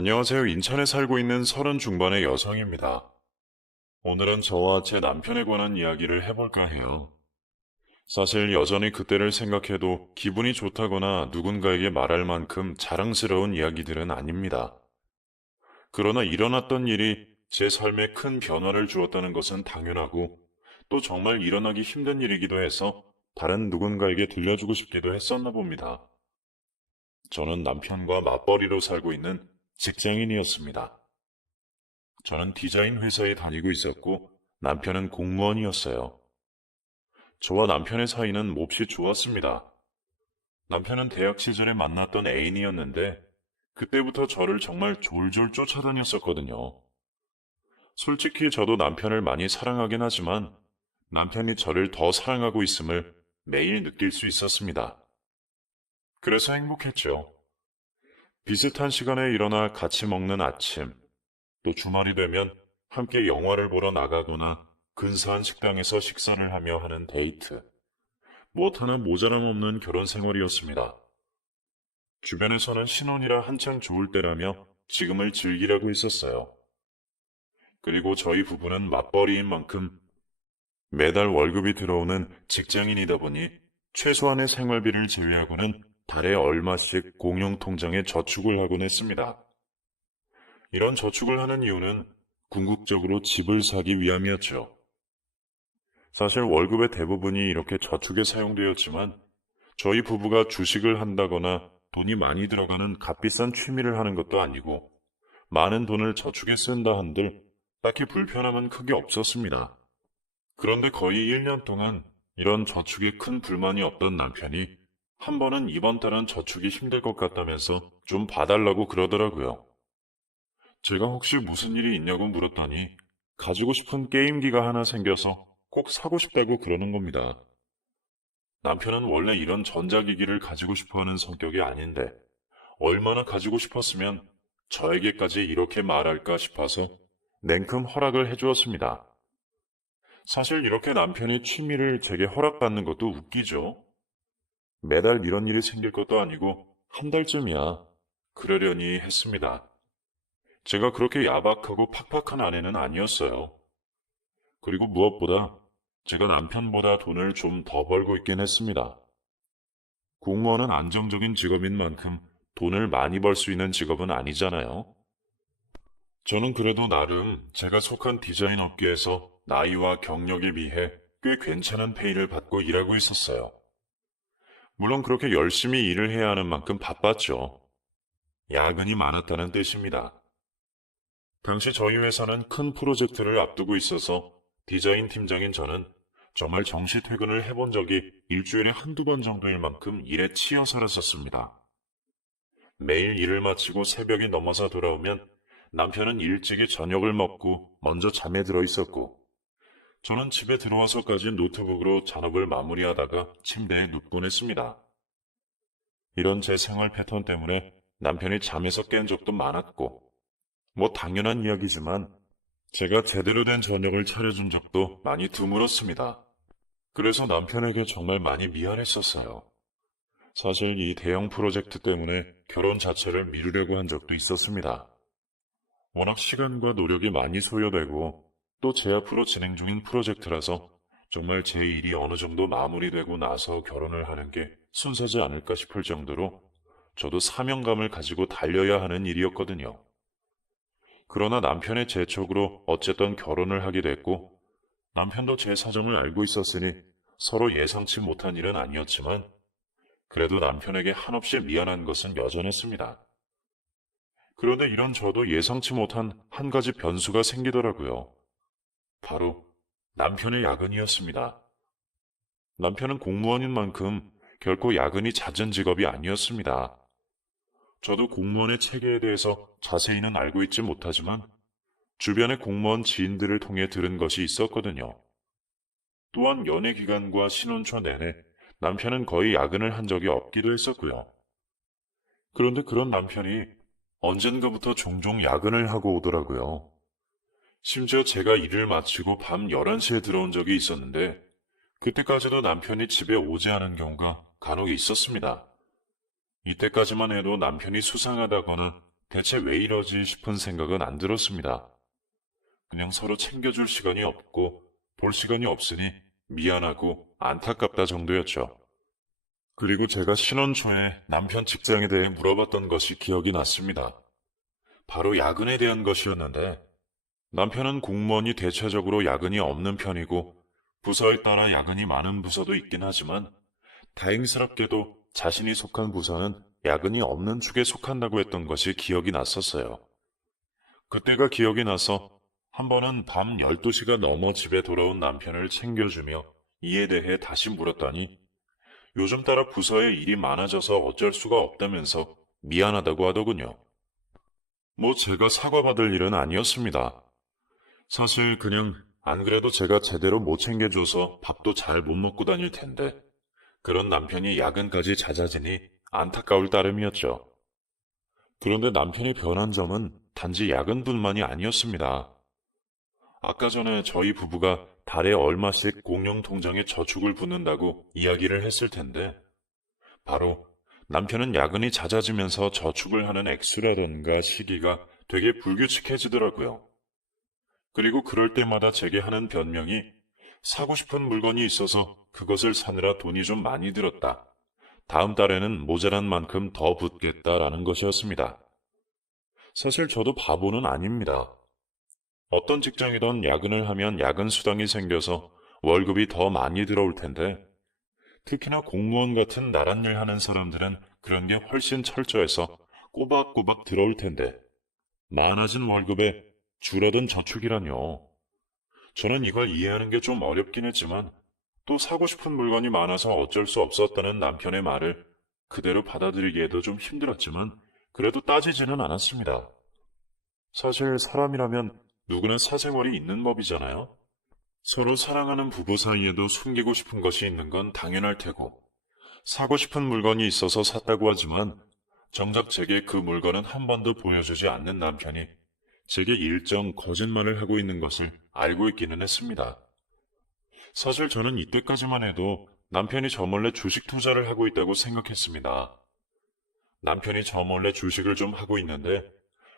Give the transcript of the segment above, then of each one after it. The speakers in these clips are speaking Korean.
안녕하세요. 인천에 살고 있는 30 중반의 여성입니다. 오늘은 저와 제 남편에 관한 이야기를 해볼까 해요. 사실 여전히 그때를 생각해도 기분이 좋다거나 누군가에게 말할 만큼 자랑스러운 이야기들은 아닙니다. 그러나 일어났던 일이 제 삶에 큰 변화를 주었다는 것은 당연하고 또 정말 일어나기 힘든 일이기도 해서 다른 누군가에게 들려주고 싶기도 했었나 봅니다. 저는 남편과 맞벌이로 살고 있는 직장인이었습니다. 저는 디자인 회사에 다니고 있었고 남편은 공무원이었어요. 저와 남편의 사이는 몹시 좋았습니다. 남편은 대학 시절에 만났던 애인이었는데 그때부터 저를 정말 졸졸 쫓아다녔었거든요. 솔직히 저도 남편을 많이 사랑하긴 하지만 남편이 저를 더 사랑하고 있음을 매일 느낄 수 있었습니다. 그래서 행복했죠. 비슷한 시간에 일어나 같이 먹는 아침, 또 주말이 되면 함께 영화를 보러 나가거나 근사한 식당에서 식사를 하며 하는 데이트. 무엇 하나 모자람 없는 결혼 생활이었습니다. 주변에서는 신혼이라 한창 좋을 때라며 지금을 즐기라고 했었어요. 그리고 저희 부부는 맞벌이인 만큼 매달 월급이 들어오는 직장인이다 보니 최소한의 생활비를 제외하고는 달에 얼마씩 공용 통장에 저축을 하곤 했습니다. 이런 저축을 하는 이유는 궁극적으로 집을 사기 위함이었죠. 사실 월급의 대부분이 이렇게 저축에 사용되었지만 저희 부부가 주식을 한다거나 돈이 많이 들어가는 값비싼 취미를 하는 것도 아니고 많은 돈을 저축에 쓴다 한들 딱히 불편함은 크게 없었습니다. 그런데 거의 1년 동안 이런 저축에 큰 불만이 없던 남편이 한 번은 이번 달은 저축이 힘들 것 같다면서 좀 봐달라고 그러더라고요. 제가 혹시 무슨 일이 있냐고 물었더니 가지고 싶은 게임기가 하나 생겨서 꼭 사고 싶다고 그러는 겁니다. 남편은 원래 이런 전자기기를 가지고 싶어 하는 성격이 아닌데 얼마나 가지고 싶었으면 저에게까지 이렇게 말할까 싶어서 냉큼 허락을 해주었습니다. 사실 이렇게 남편이 취미를 제게 허락받는 것도 웃기죠. 매달 이런 일이 생길 것도 아니고 한 달쯤이야 그러려니 했습니다. 제가 그렇게 야박하고 팍팍한 아내는 아니었어요. 그리고 무엇보다 제가 남편보다 돈을 좀 더 벌고 있긴 했습니다. 공무원은 안정적인 직업인 만큼 돈을 많이 벌 수 있는 직업은 아니잖아요. 저는 그래도 나름 제가 속한 디자인 업계에서 나이와 경력에 비해 꽤 괜찮은 페이를 받고 일하고 있었어요. 물론 그렇게 열심히 일을 해야 하는 만큼 바빴죠. 야근이 많았다는 뜻입니다. 당시 저희 회사는 큰 프로젝트를 앞두고 있어서 디자인 팀장인 저는 정말 정시 퇴근을 해본 적이 일주일에 한두 번 정도일 만큼 일에 치여 살았었습니다. 매일 일을 마치고 새벽이 넘어서 돌아오면 남편은 일찍이 저녁을 먹고 먼저 잠에 들어 있었고 저는 집에 들어와서까지 노트북으로 잔업을 마무리하다가 침대에 눕곤 했습니다. 이런 제 생활 패턴 때문에 남편이 잠에서 깬 적도 많았고 뭐 당연한 이야기지만 제가 제대로 된 저녁을 차려준 적도 많이 드물었습니다. 그래서 남편에게 정말 많이 미안했었어요. 사실 이 대형 프로젝트 때문에 결혼 자체를 미루려고 한 적도 있었습니다. 워낙 시간과 노력이 많이 소요되고 또 제 앞으로 진행 중인 프로젝트라서 정말 제 일이 어느 정도 마무리되고 나서 결혼을 하는 게 순서지 않을까 싶을 정도로 저도 사명감을 가지고 달려야 하는 일이었거든요. 그러나 남편의 재촉으로 어쨌든 결혼을 하게 됐고 남편도 제 사정을 알고 있었으니 서로 예상치 못한 일은 아니었지만 그래도 남편에게 한없이 미안한 것은 여전했습니다. 그런데 이런 저도 예상치 못한 한 가지 변수가 생기더라고요. 바로 남편의 야근이었습니다. 남편은 공무원인 만큼 결코 야근이 잦은 직업이 아니었습니다. 저도 공무원의 체계에 대해서 자세히는 알고 있지 못하지만 주변의 공무원 지인들을 통해 들은 것이 있었거든요. 또한 연애 기간과 신혼 초 내내 남편은 거의 야근을 한 적이 없기도 했었고요. 그런데 그런 남편이 언젠가부터 종종 야근을 하고 오더라고요. 심지어 제가 일을 마치고 밤 11시에 들어온 적이 있었는데 그때까지도 남편이 집에 오지 않은 경우가 간혹 있었습니다. 이때까지만 해도 남편이 수상하다거나 대체 왜 이러지 싶은 생각은 안 들었습니다. 그냥 서로 챙겨줄 시간이 없고 볼 시간이 없으니 미안하고 안타깝다 정도였죠. 그리고 제가 신혼 초에 남편 직장에 대해 물어봤던 것이 기억이 났습니다. 바로 야근에 대한 것이었는데 남편은 공무원이 대체적으로 야근이 없는 편이고 부서에 따라 야근이 많은 부서도 있긴 하지만 다행스럽게도 자신이 속한 부서는 야근이 없는 축에 속한다고 했던 것이 기억이 났었어요. 그때가 기억이 나서 한 번은 밤 12시가 넘어 집에 돌아온 남편을 챙겨주며 이에 대해 다시 물었더니 요즘 따라 부서에 일이 많아져서 어쩔 수가 없다면서 미안하다고 하더군요. 뭐 제가 사과받을 일은 아니었습니다. 사실 그냥 안 그래도 제가 제대로 못 챙겨줘서 밥도 잘 못 먹고 다닐 텐데 그런 남편이 야근까지 잦아지니 안타까울 따름이었죠. 그런데 남편이 변한 점은 단지 야근뿐만이 아니었습니다. 아까 전에 저희 부부가 달에 얼마씩 공용통장에 저축을 붓는다고 이야기를 했을 텐데 바로 남편은 야근이 잦아지면서 저축을 하는 액수라던가 시기가 되게 불규칙해지더라고요. 그리고 그럴 때마다 제게 하는 변명이 사고 싶은 물건이 있어서 그것을 사느라 돈이 좀 많이 들었다. 다음 달에는 모자란 만큼 더 붓겠다라는 것이었습니다. 사실 저도 바보는 아닙니다. 어떤 직장이든 야근을 하면 야근 수당이 생겨서 월급이 더 많이 들어올 텐데 특히나 공무원 같은 나란 일 하는 사람들은 그런 게 훨씬 철저해서 꼬박꼬박 들어올 텐데 많아진 월급에 줄어든 저축이라뇨. 저는 이걸 이해하는 게 좀 어렵긴 했지만 또 사고 싶은 물건이 많아서 어쩔 수 없었다는 남편의 말을 그대로 받아들이기에도 좀 힘들었지만 그래도 따지지는 않았습니다. 사실 사람이라면 누구나 사생활이 있는 법이잖아요. 서로 사랑하는 부부 사이에도 숨기고 싶은 것이 있는 건 당연할 테고 사고 싶은 물건이 있어서 샀다고 하지만 정작 제게 그 물건은 한 번도 보여주지 않는 남편이 제게 일정 거짓말을 하고 있는 것을 알고 있기는 했습니다. 사실 저는 이때까지만 해도 남편이 저 몰래 주식 투자를 하고 있다고 생각했습니다. 남편이 저 몰래 주식을 좀 하고 있는데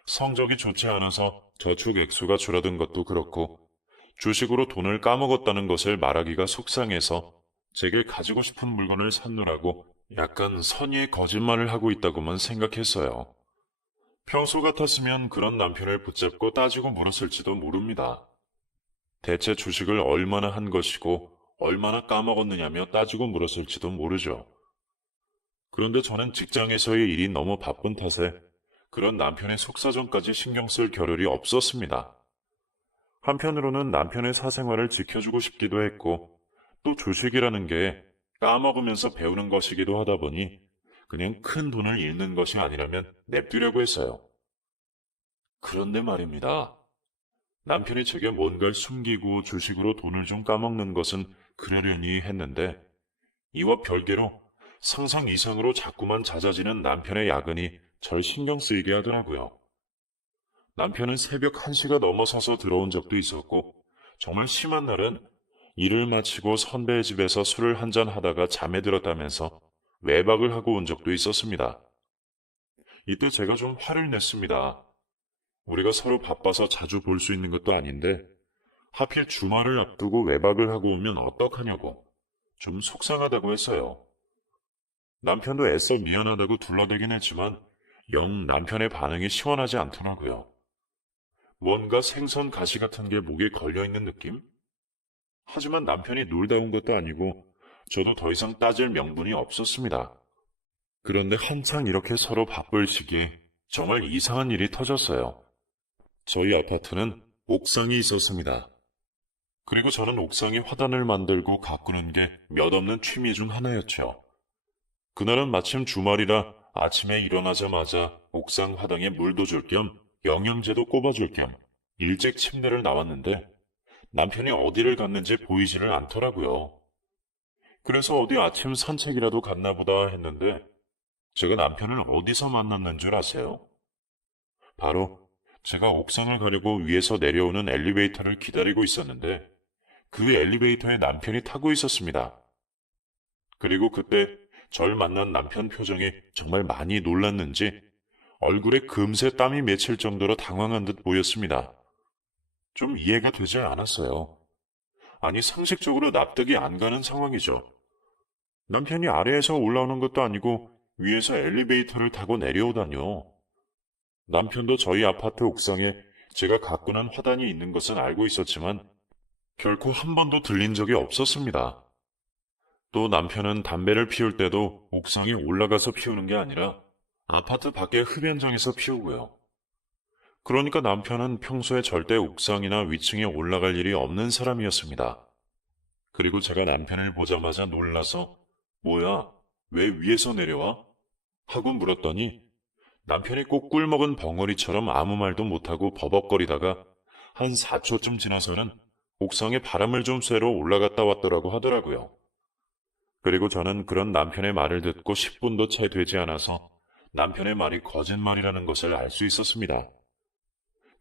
성적이 좋지 않아서 저축 액수가 줄어든 것도 그렇고 주식으로 돈을 까먹었다는 것을 말하기가 속상해서 제게 가지고 싶은 물건을 샀노라고 약간 선의의 거짓말을 하고 있다고만 생각했어요. 평소 같았으면 그런 남편을 붙잡고 따지고 물었을지도 모릅니다. 대체 주식을 얼마나 한 것이고 얼마나 까먹었느냐며 따지고 물었을지도 모르죠. 그런데 저는 직장에서의 일이 너무 바쁜 탓에 그런 남편의 속사정까지 신경 쓸 겨를이 없었습니다. 한편으로는 남편의 사생활을 지켜주고 싶기도 했고 또 주식이라는 게 까먹으면서 배우는 것이기도 하다 보니 그냥 큰 돈을 잃는 것이 아니라면 냅두려고 했어요. 그런데 말입니다. 남편이 제게 뭔가를 숨기고 주식으로 돈을 좀 까먹는 것은 그러려니 했는데 이와 별개로 상상 이상으로 자꾸만 잦아지는 남편의 야근이 절 신경 쓰이게 하더라고요. 남편은 새벽 1시가 넘어서서 들어온 적도 있었고 정말 심한 날은 일을 마치고 선배의 집에서 술을 한잔 하다가 잠에 들었다면서 외박을 하고 온 적도 있었습니다. 이때 제가 좀 화를 냈습니다. 우리가 서로 바빠서 자주 볼 수 있는 것도 아닌데 하필 주말을 앞두고 외박을 하고 오면 어떡하냐고 좀 속상하다고 했어요. 남편도 애써 미안하다고 둘러대긴 했지만 영 남편의 반응이 시원하지 않더라고요. 뭔가 생선 가시 같은 게 목에 걸려있는 느낌? 하지만 남편이 놀다 온 것도 아니고 저도 더 이상 따질 명분이 없었습니다. 그런데 한창 이렇게 서로 바쁠 시기에 정말 이상한 일이 터졌어요. 저희 아파트는 옥상이 있었습니다. 그리고 저는 옥상에 화단을 만들고 가꾸는 게 몇 없는 취미 중 하나였죠. 그날은 마침 주말이라 아침에 일어나자마자 옥상 화단에 물도 줄 겸 영양제도 꼽아줄 겸 일찍 침대를 나왔는데 남편이 어디를 갔는지 보이지를 않더라고요. 그래서 어디 아침 산책이라도 갔나 보다 했는데 제가 남편을 어디서 만났는 줄 아세요? 바로 제가 옥상을 가려고 위에서 내려오는 엘리베이터를 기다리고 있었는데 그 엘리베이터에 남편이 타고 있었습니다. 그리고 그때 절 만난 남편 표정이 정말 많이 놀랐는지 얼굴에 금세 땀이 맺힐 정도로 당황한 듯 보였습니다. 좀 이해가 되지 않았어요. 아니, 상식적으로 납득이 안 가는 상황이죠. 남편이 아래에서 올라오는 것도 아니고 위에서 엘리베이터를 타고 내려오다뇨. 남편도 저희 아파트 옥상에 제가 갖고 난 화단이 있는 것은 알고 있었지만 결코 한 번도 들린 적이 없었습니다. 또 남편은 담배를 피울 때도 옥상에 올라가서 피우는 게 아니라 아파트 밖의 흡연장에서 피우고요. 그러니까 남편은 평소에 절대 옥상이나 위층에 올라갈 일이 없는 사람이었습니다. 그리고 제가 남편을 보자마자 놀라서 뭐야, 왜 위에서 내려와? 하고 물었더니 남편이 꼭 꿀먹은 벙어리처럼 아무 말도 못하고 버벅거리다가 한 4초쯤 지나서는 옥상에 바람을 좀 쐬러 올라갔다 왔더라고 하더라고요. 그리고 저는 그런 남편의 말을 듣고 10분도 채 되지 않아서 남편의 말이 거짓말이라는 것을 알 수 있었습니다.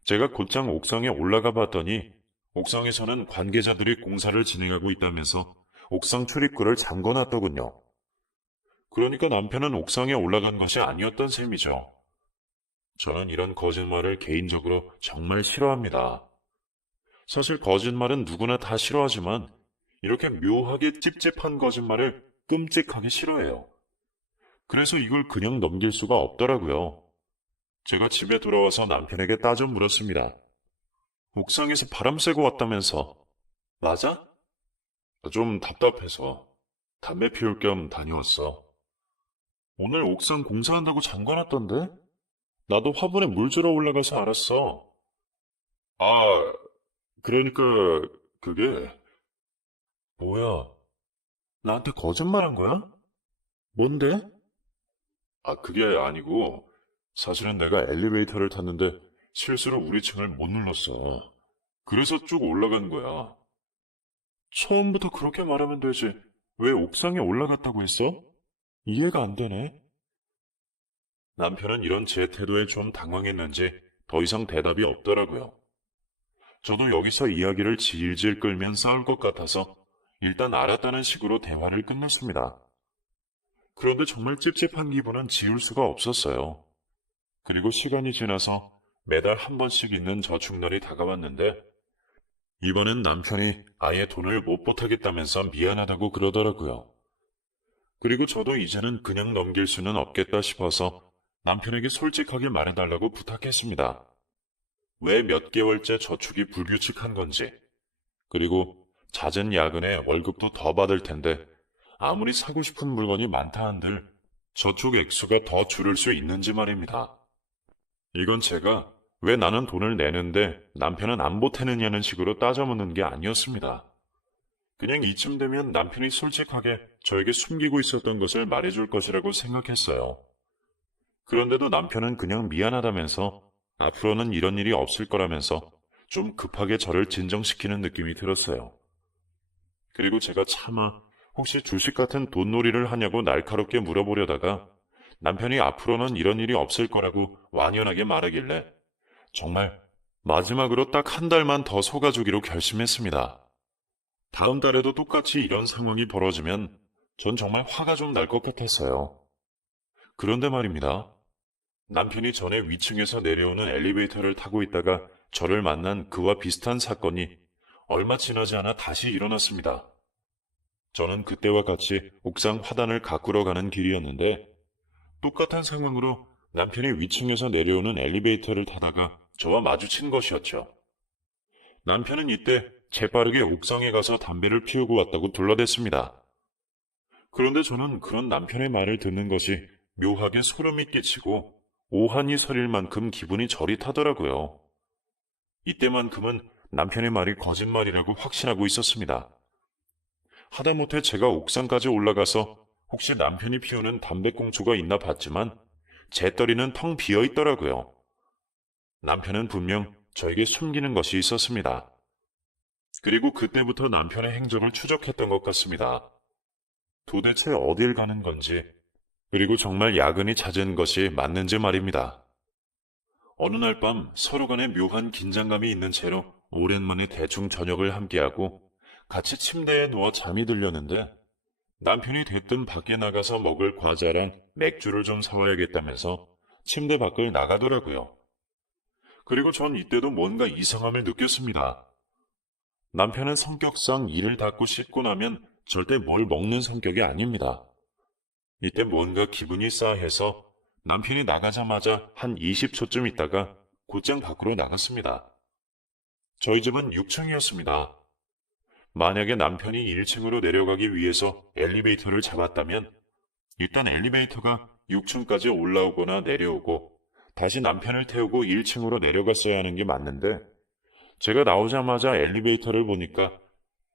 제가 곧장 옥상에 올라가 봤더니 옥상에서는 관계자들이 공사를 진행하고 있다면서 옥상 출입구를 잠궈놨더군요. 그러니까 남편은 옥상에 올라간 것이 아니었던 셈이죠. 저는 이런 거짓말을 개인적으로 정말 싫어합니다. 사실 거짓말은 누구나 다 싫어하지만 이렇게 묘하게 찝찝한 거짓말을 끔찍하게 싫어해요. 그래서 이걸 그냥 넘길 수가 없더라고요. 제가 집에 돌아와서 남편에게 따져 물었습니다. 옥상에서 바람 쐬고 왔다면서. 맞아? 좀 답답해서 담배 피울 겸 다녀왔어. 오늘 옥상 공사한다고 잠궈놨던데? 나도 화분에 물 주러 올라가서 알았어. 아, 그러니까 그게 뭐야? 나한테 거짓말한 거야? 뭔데? 그게 아니고 사실은 내가 엘리베이터를 탔는데 실수로 우리 층을 못 눌렀어. 그래서 쭉 올라간 거야. 처음부터 그렇게 말하면 되지. 왜 옥상에 올라갔다고 했어? 이해가 안 되네. 남편은 이런 제 태도에 좀 당황했는지 더 이상 대답이 없더라고요. 저도 여기서 이야기를 질질 끌면 싸울 것 같아서 일단 알았다는 식으로 대화를 끝냈습니다. 그런데 정말 찝찝한 기분은 지울 수가 없었어요. 그리고 시간이 지나서 매달 한 번씩 있는 저축날이 다가왔는데 이번엔 남편이 아예 돈을 못 보태겠다면서 미안하다고 그러더라고요. 그리고 저도 이제는 그냥 넘길 수는 없겠다 싶어서 남편에게 솔직하게 말해달라고 부탁했습니다. 왜 몇 개월째 저축이 불규칙한 건지, 그리고 잦은 야근에 월급도 더 받을 텐데 아무리 사고 싶은 물건이 많다 한들 저축 액수가 더 줄을 수 있는지 말입니다. 이건 제가 왜 나는 돈을 내는데 남편은 안 보태느냐는 식으로 따져 묻는 게 아니었습니다. 그냥 이쯤 되면 남편이 솔직하게 저에게 숨기고 있었던 것을 말해줄 것이라고 생각했어요. 그런데도 남편은 그냥 미안하다면서 앞으로는 이런 일이 없을 거라면서 좀 급하게 저를 진정시키는 느낌이 들었어요. 그리고 제가 차마 혹시 주식 같은 돈놀이를 하냐고 날카롭게 물어보려다가 남편이 앞으로는 이런 일이 없을 거라고 완연하게 말하길래 정말 마지막으로 딱 한 달만 더 속아주기로 결심했습니다. 다음 달에도 똑같이 이런 상황이 벌어지면 전 정말 화가 좀 날 것 같았어요. 그런데 말입니다. 남편이 전에 위층에서 내려오는 엘리베이터를 타고 있다가 저를 만난 그와 비슷한 사건이 얼마 지나지 않아 다시 일어났습니다. 저는 그때와 같이 옥상 화단을 가꾸러 가는 길이었는데 똑같은 상황으로 남편이 위층에서 내려오는 엘리베이터를 타다가 저와 마주친 것이었죠. 남편은 이때 재빠르게 옥상에 가서 담배를 피우고 왔다고 둘러댔습니다. 그런데 저는 그런 남편의 말을 듣는 것이 묘하게 소름이 끼치고 오한이 서릴 만큼 기분이 저릿하더라고요. 이때만큼은 남편의 말이 거짓말이라고 확신하고 있었습니다. 하다못해 제가 옥상까지 올라가서 혹시 남편이 피우는 담배꽁초가 있나 봤지만 제 떨이는 텅 비어 있더라고요. 남편은 분명 저에게 숨기는 것이 있었습니다. 그리고 그때부터 남편의 행적을 추적했던 것 같습니다. 도대체 어딜 가는 건지, 그리고 정말 야근이 잦은 것이 맞는지 말입니다. 어느 날 밤 서로 간에 묘한 긴장감이 있는 채로 오랜만에 대충 저녁을 함께하고 같이 침대에 누워 잠이 들렸는데 남편이 대뜸 밖에 나가서 먹을 과자랑 맥주를 좀 사와야겠다면서 침대 밖을 나가더라고요. 그리고 전 이때도 뭔가 이상함을 느꼈습니다. 남편은 성격상 일을 닦고 씻고 나면 절대 뭘 먹는 성격이 아닙니다. 이때 뭔가 기분이 싸해서 남편이 나가자마자 한 20초쯤 있다가 곧장 밖으로 나갔습니다. 저희 집은 6층이었습니다. 만약에 남편이 1층으로 내려가기 위해서 엘리베이터를 잡았다면 일단 엘리베이터가 6층까지 올라오거나 내려오고 다시 남편을 태우고 1층으로 내려갔어야 하는 게 맞는데 제가 나오자마자 엘리베이터를 보니까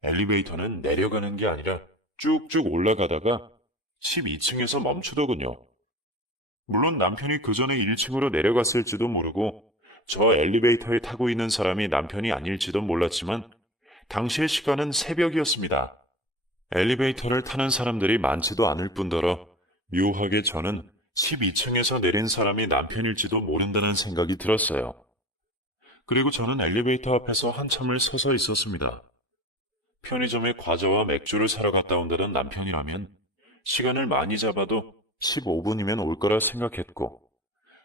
엘리베이터는 내려가는 게 아니라 쭉쭉 올라가다가 12층에서 멈추더군요. 물론 남편이 그 전에 1층으로 내려갔을지도 모르고 저 엘리베이터에 타고 있는 사람이 남편이 아닐지도 몰랐지만 당시의 시간은 새벽이었습니다. 엘리베이터를 타는 사람들이 많지도 않을 뿐더러 묘하게 저는 12층에서 내린 사람이 남편일지도 모른다는 생각이 들었어요. 그리고 저는 엘리베이터 앞에서 한참을 서서 있었습니다. 편의점에 과자와 맥주를 사러 갔다 온다던 남편이라면 시간을 많이 잡아도 15분이면 올 거라 생각했고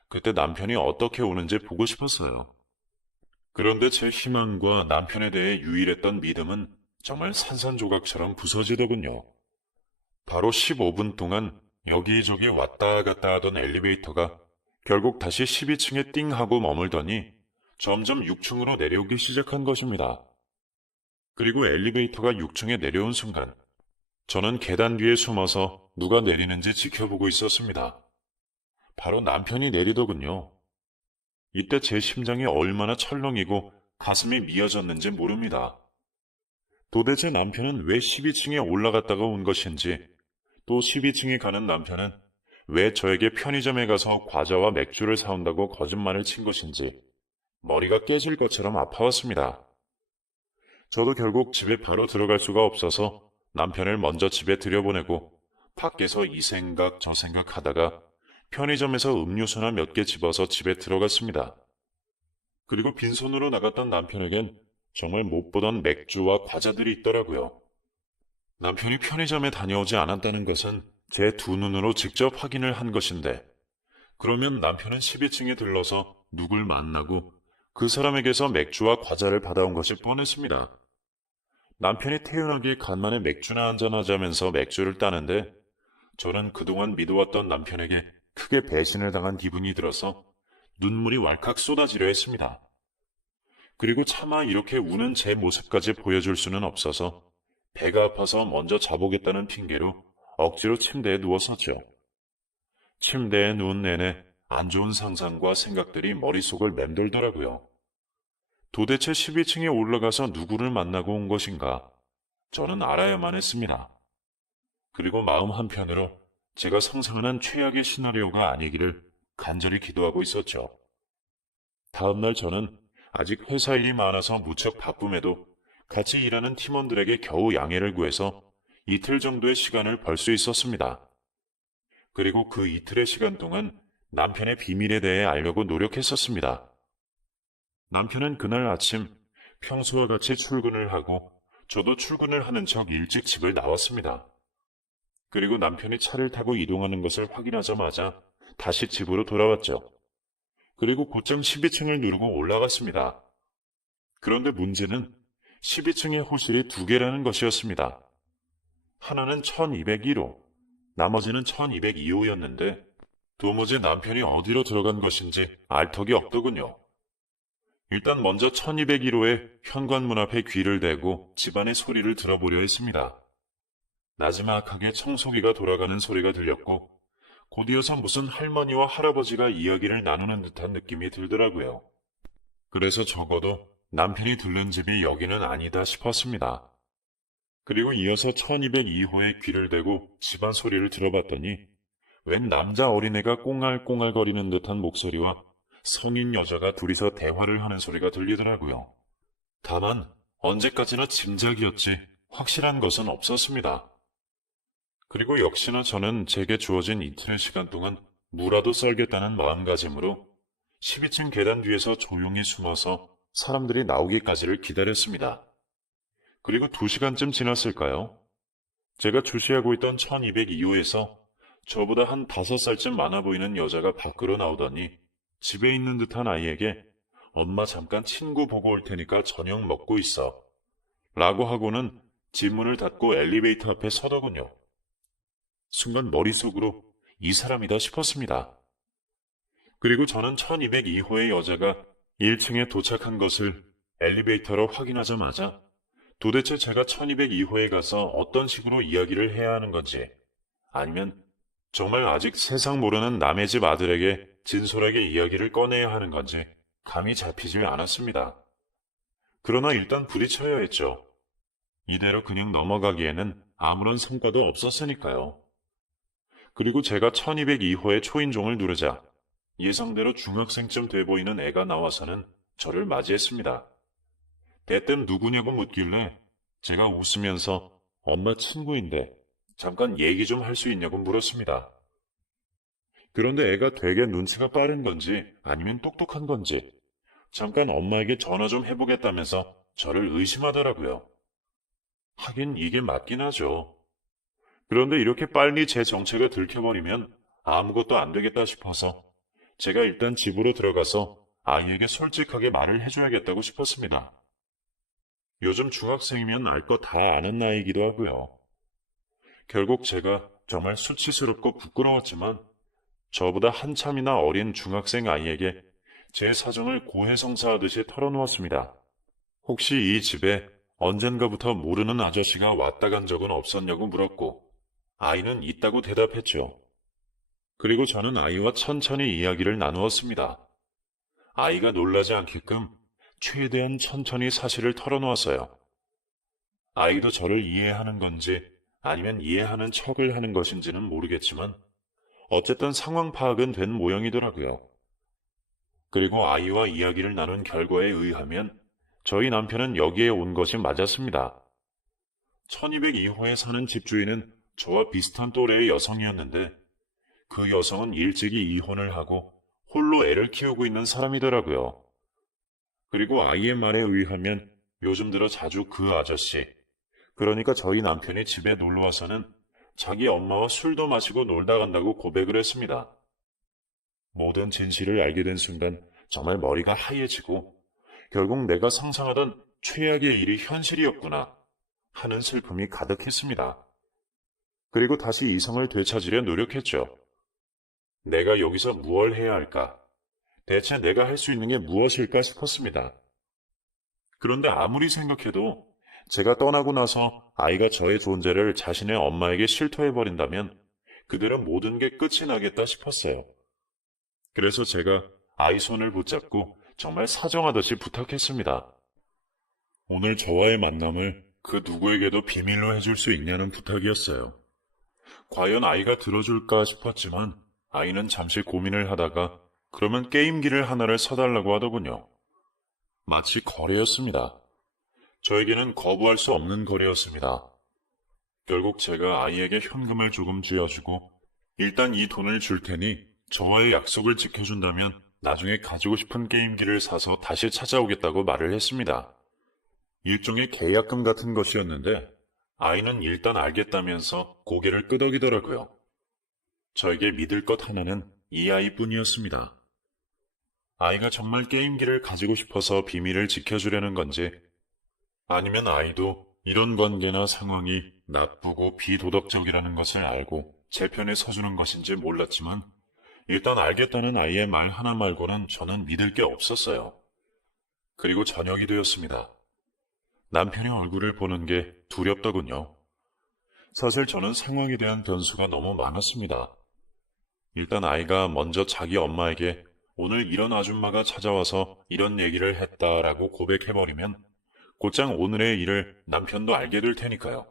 그때 남편이 어떻게 오는지 보고 싶었어요. 그런데 제 희망과 남편에 대해 유일했던 믿음은 정말 산산조각처럼 부서지더군요. 바로 15분 동안 여기저기 왔다 갔다 하던 엘리베이터가 결국 다시 12층에 띵 하고 머물더니 점점 6층으로 내려오기 시작한 것입니다. 그리고 엘리베이터가 6층에 내려온 순간 저는 계단 뒤에 숨어서 누가 내리는지 지켜보고 있었습니다. 바로 남편이 내리더군요. 이때 제 심장이 얼마나 철렁이고 가슴이 미어졌는지 모릅니다. 도대체 남편은 왜 12층에 올라갔다가 온 것인지, 또 12층에 가는 남편은 왜 저에게 편의점에 가서 과자와 맥주를 사온다고 거짓말을 친 것인지 머리가 깨질 것처럼 아파왔습니다. 저도 결국 집에 바로 들어갈 수가 없어서 남편을 먼저 집에 들여보내고 밖에서 이 생각 저 생각 하다가 편의점에서 음료수나 몇 개 집어서 집에 들어갔습니다. 그리고 빈손으로 나갔던 남편에겐 정말 못 보던 맥주와 과자들이 있더라고요. 남편이 편의점에 다녀오지 않았다는 것은 제 두 눈으로 직접 확인을 한 것인데 그러면 남편은 12층에 들러서 누굴 만나고 그 사람에게서 맥주와 과자를 받아온 것이 뻔했습니다. 남편이 태연하게 간만에 맥주나 한잔하자면서 맥주를 따는데 저는 그동안 믿어왔던 남편에게 크게 배신을 당한 기분이 들어서 눈물이 왈칵 쏟아지려 했습니다. 그리고 차마 이렇게 우는 제 모습까지 보여줄 수는 없어서 배가 아파서 먼저 자보겠다는 핑계로 억지로 침대에 누웠었죠. 침대에 누운 내내 안 좋은 상상과 생각들이 머릿속을 맴돌더라고요. 도대체 12층에 올라가서 누구를 만나고 온 것인가? 저는 알아야만 했습니다. 그리고 마음 한편으로 제가 상상하는 최악의 시나리오가 아니기를 간절히 기도하고 있었죠. 다음날 저는 아직 회사 일이 많아서 무척 바쁨에도 같이 일하는 팀원들에게 겨우 양해를 구해서 이틀 정도의 시간을 벌 수 있었습니다. 그리고 그 이틀의 시간 동안 남편의 비밀에 대해 알려고 노력했었습니다. 남편은 그날 아침 평소와 같이 출근을 하고 저도 출근을 하는 척 일찍 집을 나왔습니다. 그리고 남편이 차를 타고 이동하는 것을 확인하자마자 다시 집으로 돌아왔죠. 그리고 곧장 12층을 누르고 올라갔습니다. 그런데 문제는 12층에 호실이 두 개라는 것이었습니다. 하나는 1202호, 나머지는 1202호였는데 도무지 남편이 어디로 들어간 것인지 알 턱이 없더군요. 일단 먼저 1201호에 현관문 앞에 귀를 대고 집안의 소리를 들어보려 했습니다. 나지막하게 청소기가 돌아가는 소리가 들렸고 곧이어서 무슨 할머니와 할아버지가 이야기를 나누는 듯한 느낌이 들더라고요. 그래서 적어도 남편이 들른 집이 여기는 아니다 싶었습니다. 그리고 이어서 1202호에 귀를 대고 집안 소리를 들어봤더니 웬 남자 어린애가 꽁알꽁알거리는 듯한 목소리와 성인 여자가 둘이서 대화를 하는 소리가 들리더라고요. 다만 언제까지나 짐작이었지 확실한 것은 없었습니다. 그리고 역시나 저는 제게 주어진 이틀의 시간 동안 무라도 썰겠다는 마음가짐으로 12층 계단 뒤에서 조용히 숨어서 사람들이 나오기까지를 기다렸습니다. 그리고 2시간쯤 지났을까요? 제가 주시하고 있던 1202호에서 저보다 한 5살쯤 많아 보이는 여자가 밖으로 나오더니 집에 있는 듯한 아이에게 엄마 잠깐 친구 보고 올 테니까 저녁 먹고 있어. 라고 하고는 집 문을 닫고 엘리베이터 앞에 서더군요. 순간 머릿속으로 이 사람이다 싶었습니다. 그리고 저는 1202호의 여자가 1층에 도착한 것을 엘리베이터로 확인하자마자 도대체 제가 1202호에 가서 어떤 식으로 이야기를 해야 하는 건지, 아니면 정말 아직 세상 모르는 남의 집 아들에게 진솔하게 이야기를 꺼내야 하는 건지 감이 잡히지 않았습니다. 그러나 일단 부딪혀야 했죠. 이대로 그냥 넘어가기에는 아무런 성과도 없었으니까요. 그리고 제가 1202호의 초인종을 누르자 예상대로 중학생쯤 돼 보이는 애가 나와서는 저를 맞이했습니다. 대뜸 누구냐고 묻길래 제가 웃으면서 엄마 친구인데 잠깐 얘기 좀 할 수 있냐고 물었습니다. 그런데 애가 되게 눈치가 빠른 건지 아니면 똑똑한 건지 잠깐 엄마에게 전화 좀 해보겠다면서 저를 의심하더라고요. 하긴 이게 맞긴 하죠. 그런데 이렇게 빨리 제 정체가 들켜버리면 아무것도 안 되겠다 싶어서 제가 일단 집으로 들어가서 아이에게 솔직하게 말을 해줘야겠다고 싶었습니다. 요즘 중학생이면 알 거 다 아는 나이이기도 하고요. 결국 제가 정말 수치스럽고 부끄러웠지만 저보다 한참이나 어린 중학생 아이에게 제 사정을 고해성사하듯이 털어놓았습니다. 혹시 이 집에 언젠가부터 모르는 아저씨가 왔다 간 적은 없었냐고 물었고 아이는 있다고 대답했죠. 그리고 저는 아이와 천천히 이야기를 나누었습니다. 아이가 놀라지 않게끔 최대한 천천히 사실을 털어놓았어요. 아이도 저를 이해하는 건지 아니면 이해하는 척을 하는 것인지는 모르겠지만 어쨌든 상황 파악은 된 모양이더라고요. 그리고 아이와 이야기를 나눈 결과에 의하면 저희 남편은 여기에 온 것이 맞았습니다. 1202호에 사는 집주인은 저와 비슷한 또래의 여성이었는데 그 여성은 일찍이 이혼을 하고 홀로 애를 키우고 있는 사람이더라고요. 그리고 아이의 말에 의하면 요즘 들어 자주 그 아저씨, 그러니까 저희 남편이 집에 놀러와서는 자기 엄마와 술도 마시고 놀다 간다고 고백을 했습니다. 모든 진실을 알게 된 순간 정말 머리가 하얘지고 결국 내가 상상하던 최악의 일이 현실이었구나 하는 슬픔이 가득했습니다. 그리고 다시 이성을 되찾으려 노력했죠. 내가 여기서 무엇을 해야 할까? 대체 내가 할 수 있는 게 무엇일까 싶었습니다. 그런데 아무리 생각해도 제가 떠나고 나서 아이가 저의 존재를 자신의 엄마에게 실토해버린다면 그대로 모든 게 끝이 나겠다 싶었어요. 그래서 제가 아이 손을 붙잡고 정말 사정하듯이 부탁했습니다. 오늘 저와의 만남을 그 누구에게도 비밀로 해줄 수 있냐는 부탁이었어요. 과연 아이가 들어줄까 싶었지만 아이는 잠시 고민을 하다가 그러면 게임기를 하나를 사달라고 하더군요. 마치 거래였습니다. 저에게는 거부할 수 없는 거래였습니다. 결국 제가 아이에게 현금을 조금 쥐어주고 일단 이 돈을 줄 테니 저와의 약속을 지켜준다면 나중에 가지고 싶은 게임기를 사서 다시 찾아오겠다고 말을 했습니다. 일종의 계약금 같은 것이었는데 아이는 일단 알겠다면서 고개를 끄덕이더라고요. 저에게 믿을 것 하나는 이 아이뿐이었습니다. 아이가 정말 게임기를 가지고 싶어서 비밀을 지켜주려는 건지 아니면 아이도 이런 관계나 상황이 나쁘고 비도덕적이라는 것을 알고 제 편에 서주는 것인지 몰랐지만 일단 알겠다는 아이의 말 하나 말고는 저는 믿을 게 없었어요. 그리고 저녁이 되었습니다. 남편의 얼굴을 보는 게 두렵더군요. 사실 저는 상황에 대한 변수가 너무 많았습니다. 일단 아이가 먼저 자기 엄마에게 오늘 이런 아줌마가 찾아와서 이런 얘기를 했다라고 고백해버리면 곧장 오늘의 일을 남편도 알게 될 테니까요.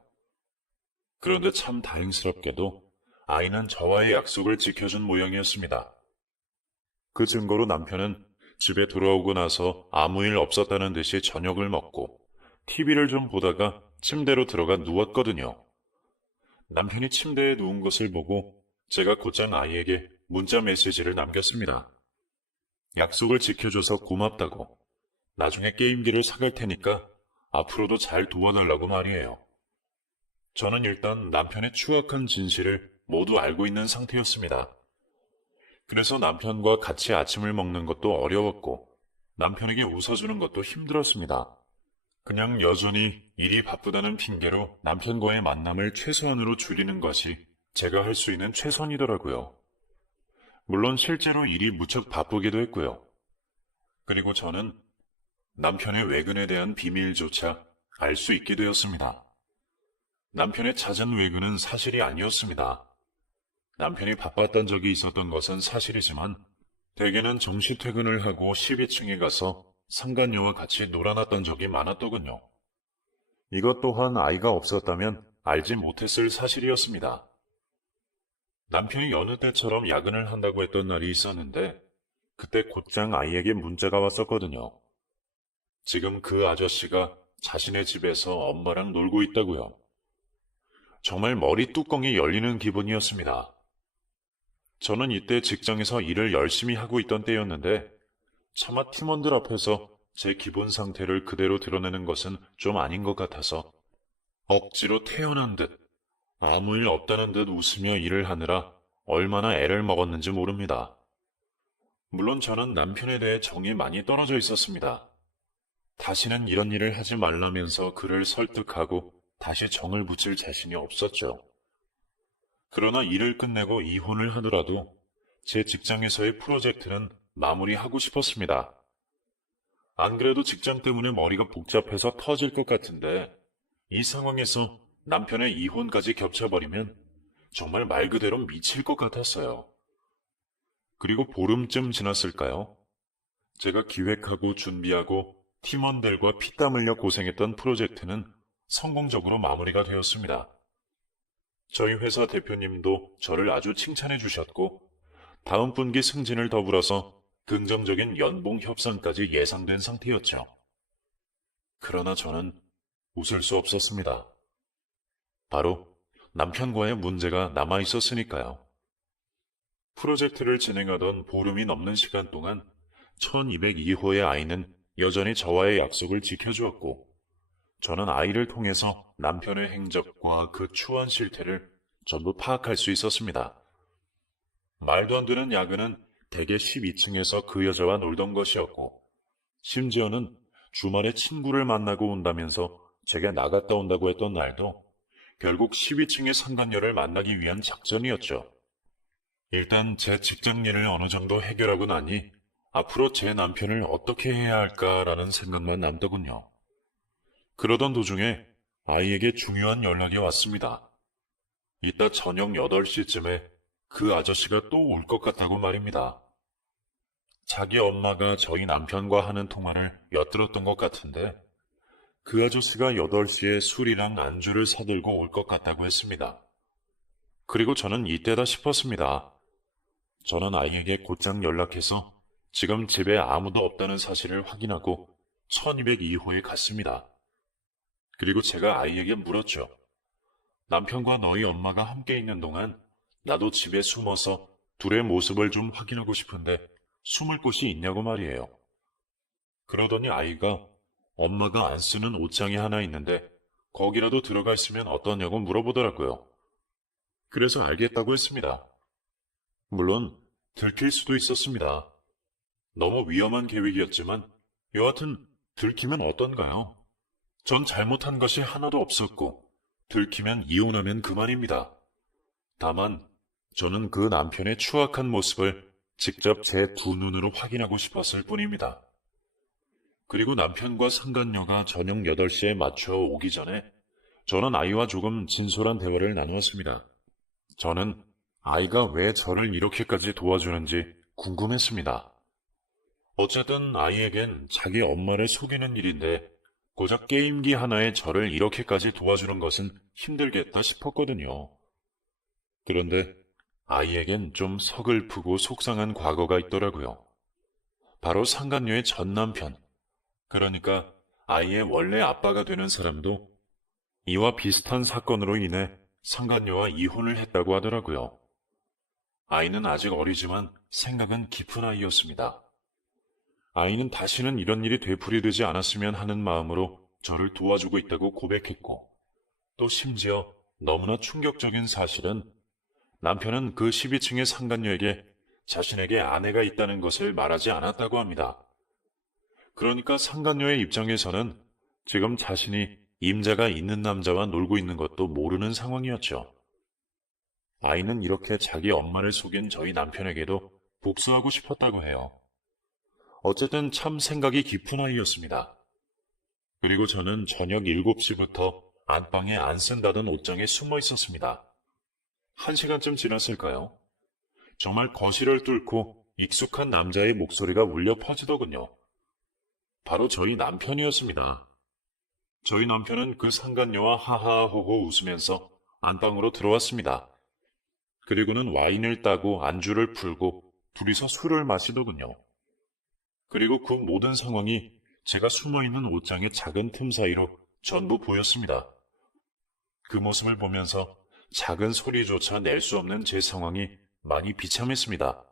그런데 참 다행스럽게도 아이는 저와의 약속을 지켜준 모양이었습니다. 그 증거로 남편은 집에 돌아오고 나서 아무 일 없었다는 듯이 저녁을 먹고 TV를 좀 보다가 침대로 들어가 누웠거든요. 남편이 침대에 누운 것을 보고 제가 곧장 아이에게 문자 메시지를 남겼습니다. 약속을 지켜줘서 고맙다고. 나중에 게임기를 사갈 테니까 앞으로도 잘 도와달라고 말이에요. 저는 일단 남편의 추악한 진실을 모두 알고 있는 상태였습니다. 그래서 남편과 같이 아침을 먹는 것도 어려웠고 남편에게 웃어주는 것도 힘들었습니다. 그냥 여전히 일이 바쁘다는 핑계로 남편과의 만남을 최소한으로 줄이는 것이 제가 할 수 있는 최선이더라고요. 물론 실제로 일이 무척 바쁘기도 했고요. 그리고 저는 남편의 외근에 대한 비밀조차 알 수 있게 되었습니다. 남편의 잦은 외근은 사실이 아니었습니다. 남편이 바빴던 적이 있었던 것은 사실이지만 대개는 정시 퇴근을 하고 12층에 가서 상간녀와 같이 놀아났던 적이 많았더군요. 이것 또한 아이가 없었다면 알지 못했을 사실이었습니다. 남편이 여느 때처럼 야근을 한다고 했던 날이 있었는데 그때 곧장 아이에게 문자가 왔었거든요. 지금 그 아저씨가 자신의 집에서 엄마랑 놀고 있다고요. 정말 머리 뚜껑이 열리는 기분이었습니다. 저는 이때 직장에서 일을 열심히 하고 있던 때였는데 차마 팀원들 앞에서 제 기본 상태를 그대로 드러내는 것은 좀 아닌 것 같아서 억지로 태어난 듯 아무 일 없다는 듯 웃으며 일을 하느라 얼마나 애를 먹었는지 모릅니다. 물론 저는 남편에 대해 정이 많이 떨어져 있었습니다. 다시는 이런 일을 하지 말라면서 그를 설득하고 다시 정을 붙일 자신이 없었죠. 그러나 일을 끝내고 이혼을 하더라도 제 직장에서의 프로젝트는 마무리하고 싶었습니다. 안 그래도 직장 때문에 머리가 복잡해서 터질 것 같은데 이 상황에서 남편의 이혼까지 겹쳐버리면 정말 말 그대로 미칠 것 같았어요. 그리고 보름쯤 지났을까요? 제가 기획하고 준비하고 팀원들과 피땀 흘려 고생했던 프로젝트는 성공적으로 마무리가 되었습니다. 저희 회사 대표님도 저를 아주 칭찬해 주셨고 다음 분기 승진을 더불어서 긍정적인 연봉 협상까지 예상된 상태였죠. 그러나 저는 웃을 수 없었습니다. 바로 남편과의 문제가 남아 있었으니까요. 프로젝트를 진행하던 보름이 넘는 시간 동안 1202호의 아이는 여전히 저와의 약속을 지켜주었고 저는 아이를 통해서 남편의 행적과 그 추한 실태를 전부 파악할 수 있었습니다. 말도 안 되는 야근은 대개 12층에서 그 여자와 놀던 것이었고 심지어는 주말에 친구를 만나고 온다면서 제가 나갔다 온다고 했던 날도 결국 12층의 상간녀를 만나기 위한 작전이었죠. 일단 제 직장 일을 어느 정도 해결하고 나니 앞으로 제 남편을 어떻게 해야 할까라는 생각만 남더군요. 그러던 도중에 아이에게 중요한 연락이 왔습니다. 이따 저녁 8시쯤에 그 아저씨가 또 올 것 같다고 말입니다. 자기 엄마가 저희 남편과 하는 통화를 엿들었던 것 같은데 그 아저씨가 8시에 술이랑 안주를 사들고 올 것 같다고 했습니다. 그리고 저는 이때다 싶었습니다. 저는 아이에게 곧장 연락해서 지금 집에 아무도 없다는 사실을 확인하고 1202호에 갔습니다. 그리고 제가 아이에게 물었죠. 남편과 너희 엄마가 함께 있는 동안 나도 집에 숨어서 둘의 모습을 좀 확인하고 싶은데 숨을 곳이 있냐고 말이에요. 그러더니 아이가 엄마가 안 쓰는 옷장이 하나 있는데 거기라도 들어가 있으면 어떠냐고 물어보더라고요. 그래서 알겠다고 했습니다. 물론 들킬 수도 있었습니다. 너무 위험한 계획이었지만 여하튼 들키면 어떤가요? 전 잘못한 것이 하나도 없었고 들키면 이혼하면 그만입니다. 다만 저는 그 남편의 추악한 모습을 직접 제 두 눈으로 확인하고 싶었을 뿐입니다. 그리고 남편과 상간녀가 저녁 8시에 맞춰 오기 전에 저는 아이와 조금 진솔한 대화를 나누었습니다. 저는 아이가 왜 저를 이렇게까지 도와주는지 궁금했습니다. 어쨌든 아이에겐 자기 엄마를 속이는 일인데 고작 게임기 하나에 저를 이렇게까지 도와주는 것은 힘들겠다 싶었거든요. 그런데 아이에겐 좀 서글프고 속상한 과거가 있더라고요. 바로 상간녀의 전 남편, 그러니까 아이의 원래 아빠가 되는 사람도 이와 비슷한 사건으로 인해 상간녀와 이혼을 했다고 하더라고요. 아이는 아직 어리지만 생각은 깊은 아이였습니다. 아이는 다시는 이런 일이 되풀이되지 않았으면 하는 마음으로 저를 도와주고 있다고 고백했고 또 심지어 너무나 충격적인 사실은 남편은 그 12층의 상간녀에게 자신에게 아내가 있다는 것을 말하지 않았다고 합니다. 그러니까 상간녀의 입장에서는 지금 자신이 임자가 있는 남자와 놀고 있는 것도 모르는 상황이었죠. 아이는 이렇게 자기 엄마를 속인 저희 남편에게도 복수하고 싶었다고 해요. 어쨌든 참 생각이 깊은 아이였습니다. 그리고 저는 저녁 7시부터 안방에 안 쓴다던 옷장에 숨어 있었습니다. 1시간쯤 지났을까요? 정말 거실을 뚫고 익숙한 남자의 목소리가 울려 퍼지더군요. 바로 저희 남편이었습니다. 저희 남편은 그 상간녀와 하하호호 웃으면서 안방으로 들어왔습니다. 그리고는 와인을 따고 안주를 풀고 둘이서 술을 마시더군요. 그리고 그 모든 상황이 제가 숨어있는 옷장의 작은 틈 사이로 전부 보였습니다. 그 모습을 보면서 작은 소리조차 낼 수 없는 제 상황이 많이 비참했습니다.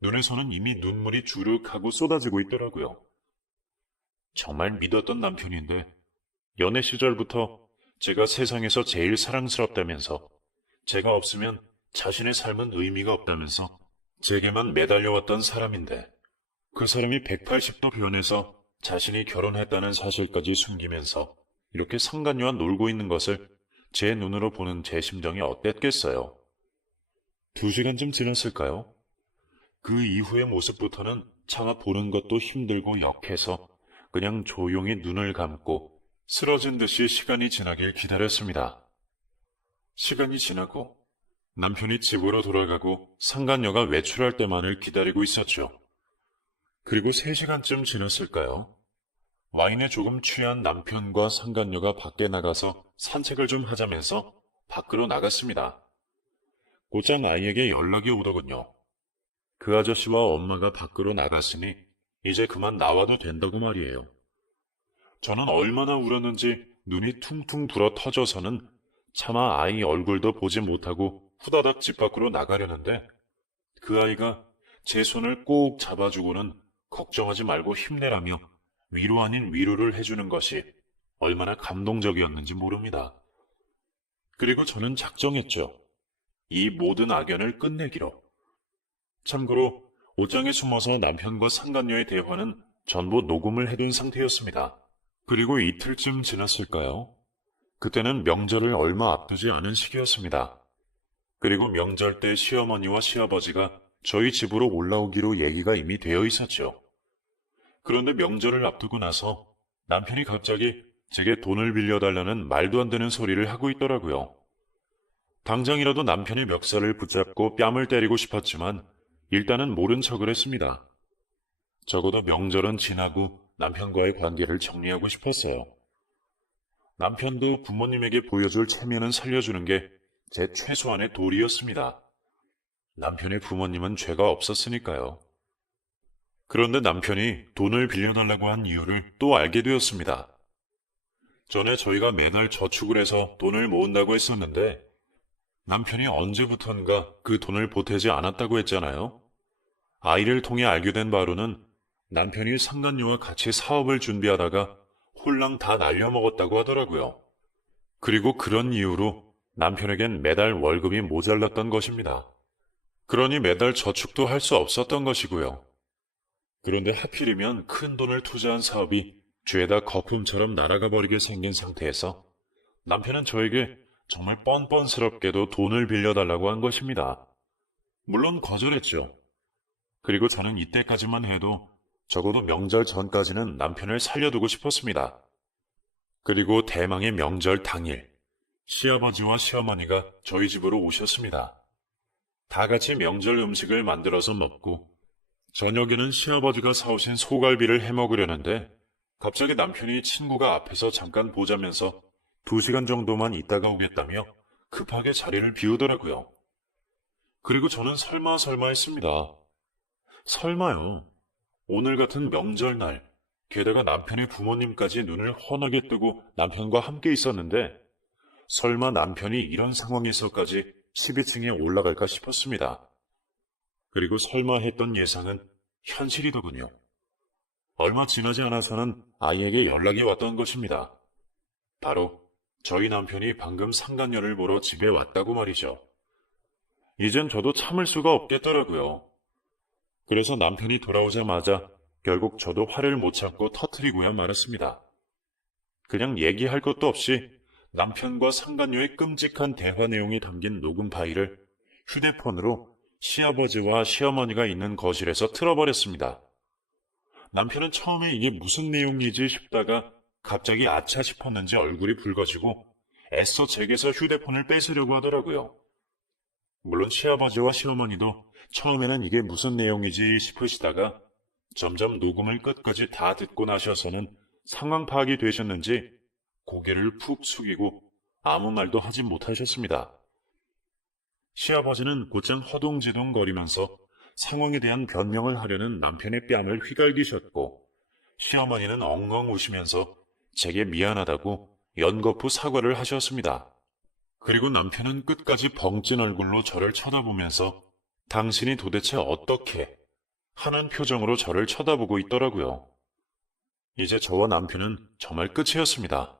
눈에서는 이미 눈물이 주룩하고 쏟아지고 있더라고요. 정말 믿었던 남편인데 연애 시절부터 제가 세상에서 제일 사랑스럽다면서 제가 없으면 자신의 삶은 의미가 없다면서 제게만 매달려왔던 사람인데 그 사람이 180도 변해서 자신이 결혼했다는 사실까지 숨기면서 이렇게 상간녀와 놀고 있는 것을 제 눈으로 보는 제 심정이 어땠겠어요? 2시간쯤 지났을까요? 그 이후의 모습부터는 차마 보는 것도 힘들고 역해서 그냥 조용히 눈을 감고 쓰러진 듯이 시간이 지나길 기다렸습니다. 시간이 지나고 남편이 집으로 돌아가고 상간녀가 외출할 때만을 기다리고 있었죠. 그리고 3시간쯤 지났을까요? 와인에 조금 취한 남편과 상간녀가 밖에 나가서 산책을 좀 하자면서 밖으로 나갔습니다. 곧장 아이에게 연락이 오더군요. 그 아저씨와 엄마가 밖으로 나갔으니 이제 그만 나와도 된다고 말이에요. 저는 얼마나 울었는지 눈이 퉁퉁 불어 터져서는 차마 아이 얼굴도 보지 못하고 후다닥 집 밖으로 나가려는데 그 아이가 제 손을 꼭 잡아주고는 걱정하지 말고 힘내라며 위로 아닌 위로를 해주는 것이 얼마나 감동적이었는지 모릅니다. 그리고 저는 작정했죠. 이 모든 악연을 끝내기로. 참고로 옷장에 숨어서 남편과 상간녀의 대화는 전부 녹음을 해둔 상태였습니다. 그리고 이틀쯤 지났을까요? 그때는 명절을 얼마 앞두지 않은 시기였습니다. 그리고 명절 때 시어머니와 시아버지가 저희 집으로 올라오기로 얘기가 이미 되어 있었죠. 그런데 명절을 앞두고 나서 남편이 갑자기 제게 돈을 빌려달라는 말도 안 되는 소리를 하고 있더라고요. 당장이라도 남편의 멱살을 붙잡고 뺨을 때리고 싶었지만 일단은 모른 척을 했습니다. 적어도 명절은 지나고 남편과의 관계를 정리하고 싶었어요. 남편도 부모님에게 보여줄 체면은 살려주는 게 제 최소한의 도리였습니다. 남편의 부모님은 죄가 없었으니까요. 그런데 남편이 돈을 빌려달라고 한 이유를 또 알게 되었습니다. 전에 저희가 매달 저축을 해서 돈을 모은다고 했었는데 남편이 언제부턴가 그 돈을 보태지 않았다고 했잖아요. 아이를 통해 알게 된 바로는 남편이 상간녀와 같이 사업을 준비하다가 홀랑 다 날려먹었다고 하더라고요. 그리고 그런 이유로 남편에겐 매달 월급이 모자랐던 것입니다. 그러니 매달 저축도 할 수 없었던 것이고요. 그런데 하필이면 큰 돈을 투자한 사업이 죄다 거품처럼 날아가 버리게 생긴 상태에서 남편은 저에게 정말 뻔뻔스럽게도 돈을 빌려달라고 한 것입니다. 물론 거절했죠. 그리고 저는 이때까지만 해도 적어도 명절 전까지는 남편을 살려두고 싶었습니다. 그리고 대망의 명절 당일, 시아버지와 시어머니가 저희 집으로 오셨습니다. 다 같이 명절 음식을 만들어서 먹고 저녁에는 시아버지가 사오신 소갈비를 해먹으려는데 갑자기 남편이 친구가 앞에서 잠깐 보자면서 2시간 정도만 있다가 오겠다며 급하게 자리를 비우더라고요. 그리고 저는 설마 했습니다. 설마요. 오늘 같은 명절날, 게다가 남편의 부모님까지 눈을 훤하게 뜨고 남편과 함께 있었는데 설마 남편이 이런 상황에서까지 12층에 올라갈까 싶었습니다. 그리고 설마 했던 예상은 현실이더군요. 얼마 지나지 않아서는 아이에게 연락이 왔던 것입니다. 바로 저희 남편이 방금 상간녀를 보러 집에 왔다고 말이죠. 이젠 저도 참을 수가 없겠더라고요. 그래서 남편이 돌아오자마자 결국 저도 화를 못 참고 터뜨리고야 말았습니다. 그냥 얘기할 것도 없이 남편과 상간녀의 끔찍한 대화 내용이 담긴 녹음 파일을 휴대폰으로 시아버지와 시어머니가 있는 거실에서 틀어버렸습니다. 남편은 처음에 이게 무슨 내용이지 싶다가 갑자기 아차 싶었는지 얼굴이 붉어지고 애써 제게서 휴대폰을 뺏으려고 하더라고요. 물론 시아버지와 시어머니도 처음에는 이게 무슨 내용이지 싶으시다가 점점 녹음을 끝까지 다 듣고 나셔서는 상황 파악이 되셨는지 고개를 푹 숙이고 아무 말도 하지 못하셨습니다. 시아버지는 곧장 허둥지둥거리면서 상황에 대한 변명을 하려는 남편의 뺨을 휘갈기셨고, 시어머니는 엉엉 우시면서 제게 미안하다고 연거푸 사과를 하셨습니다. 그리고 남편은 끝까지 벙찐 얼굴로 저를 쳐다보면서 당신이 도대체 어떻게 하는 표정으로 저를 쳐다보고 있더라고요. 이제 저와 남편은 정말 끝이었습니다.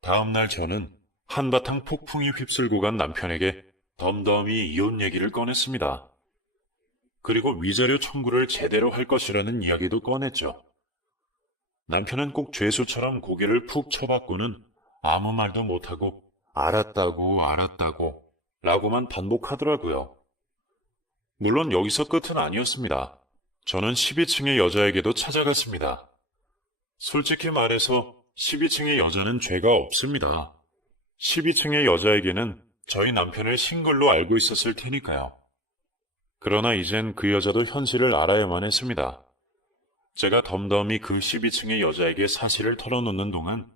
다음날 저는 한바탕 폭풍이 휩쓸고 간 남편에게 덤덤히 이혼 얘기를 꺼냈습니다. 그리고 위자료 청구를 제대로 할 것이라는 이야기도 꺼냈죠. 남편은 꼭 죄수처럼 고개를 푹 쳐박고는 아무 말도 못하고 알았다고 라고만 반복하더라고요. 물론 여기서 끝은 아니었습니다. 저는 12층의 여자에게도 찾아갔습니다. 솔직히 말해서 12층의 여자는 죄가 없습니다. 12층의 여자에게는 저희 남편을 싱글로 알고 있었을 테니까요. 그러나 이젠 그 여자도 현실을 알아야만 했습니다. 제가 덤덤히 그 12층의 여자에게 사실을 털어놓는 동안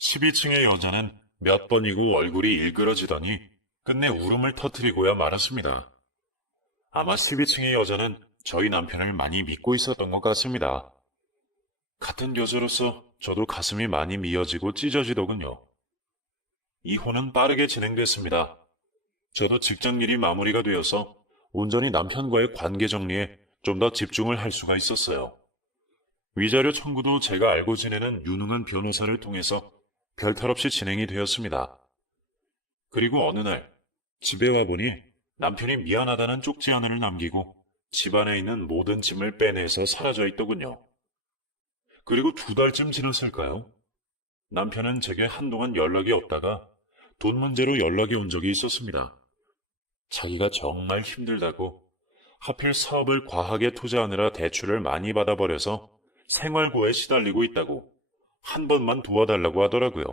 12층의 여자는 몇 번이고 얼굴이 일그러지더니 끝내 울음을 터뜨리고야 말았습니다. 아마 12층의 여자는 저희 남편을 많이 믿고 있었던 것 같습니다. 같은 여자로서 저도 가슴이 많이 미어지고 찢어지더군요. 이혼은 빠르게 진행됐습니다. 저도 직장일이 마무리가 되어서 온전히 남편과의 관계 정리에 좀 더 집중을 할 수가 있었어요. 위자료 청구도 제가 알고 지내는 유능한 변호사를 통해서 별탈 없이 진행이 되었습니다. 그리고 어느 날 집에 와보니 남편이 미안하다는 쪽지 하나를 남기고 집안에 있는 모든 짐을 빼내서 사라져 있더군요. 그리고 2달쯤 지났을까요? 남편은 제게 한동안 연락이 없다가 돈 문제로 연락이 온 적이 있었습니다. 자기가 정말 힘들다고 하필 사업을 과하게 투자하느라 대출을 많이 받아버려서 생활고에 시달리고 있다고 한 번만 도와달라고 하더라고요.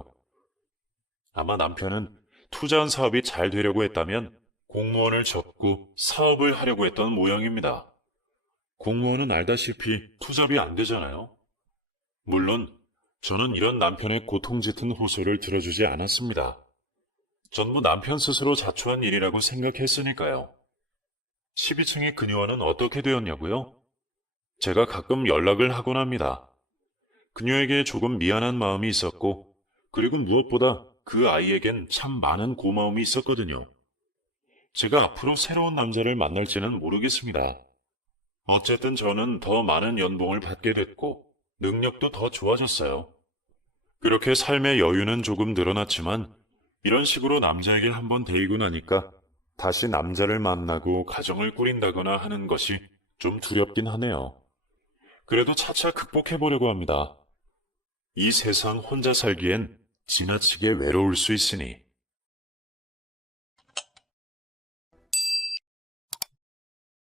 아마 남편은 투자한 사업이 잘 되려고 했다면 공무원을 접고 사업을 하려고 했던 모양입니다. 공무원은 알다시피 투잡이 안 되잖아요. 물론 저는 이런 남편의 고통짙은 호소를 들어주지 않았습니다. 전부 남편 스스로 자초한 일이라고 생각했으니까요. 12층의 그녀와는 어떻게 되었냐고요? 제가 가끔 연락을 하곤 합니다. 그녀에게 조금 미안한 마음이 있었고, 그리고 무엇보다 그 아이에겐 참 많은 고마움이 있었거든요. 제가 앞으로 새로운 남자를 만날지는 모르겠습니다. 어쨌든 저는 더 많은 연봉을 받게 됐고, 능력도 더 좋아졌어요. 그렇게 삶의 여유는 조금 늘어났지만, 이런 식으로 남자에게 한번 데이고 나니까 다시 남자를 만나고 가정을 꾸린다거나 하는 것이 좀 두렵긴 하네요. 그래도 차차 극복해보려고 합니다. 이 세상 혼자 살기엔 지나치게 외로울 수 있으니.